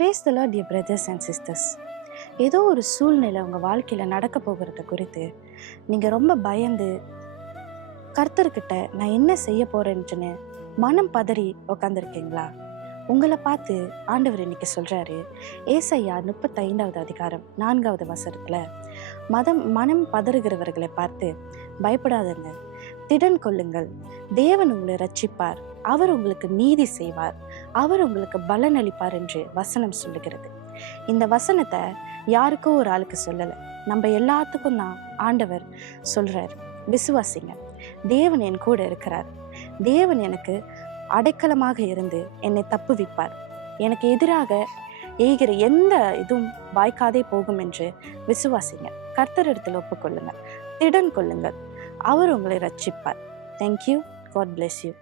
Praise the Lord dear brothers and sisters. ஏதோ ஒரு சூழ்நிலை உங்கள் வாழ்க்கையில் நடக்க போகிறத குறித்து நீங்கள் ரொம்ப பயந்து கர்த்தர்கிட்ட நான் என்ன செய்ய போகிறேன்ட்டுன்னு மனம் பதறி உக்காந்துருக்கீங்களா? உங்களை பார்த்து ஆண்டவர் இன்னைக்கு சொல்கிறாரு, ஏசாயா 35வது அதிகாரம் 4வது வசனத்தில், மனம் பதறுகிறவர்களை பார்த்து பயப்படாதங்க, திடன் கொள்ளுங்கள், தேவன் உங்களை ரட்சிப்பார், அவர் உங்களுக்கு நீதி செய்வார், அவர் உங்களுக்கு பலன் அளிப்பார் என்று வசனம் சொல்லுகிறது. இந்த வசனத்தை யாருக்கோ ஒரு ஆளுக்கு சொல்லலை, நம்ம எல்லாத்துக்கும் தான் ஆண்டவர் சொல்றார். விசுவாசிங்க, தேவன் என் கூட இருக்கிறார், தேவன் எனக்கு அடைக்கலமாக இருந்து என்னை தப்புவிப்பார், எனக்கு எதிராக எய்கிற எந்த இதுவும் வாய்க்காதே போகும் என்று விசுவாசிங்க. கர்த்தரிடத்தில் ஒப்புக்கொள்ளுங்க, திடன் கொள்ளுங்கள், அவர் உங்களை ரட்சிப்பார். தேங்க்யூ. God bless you.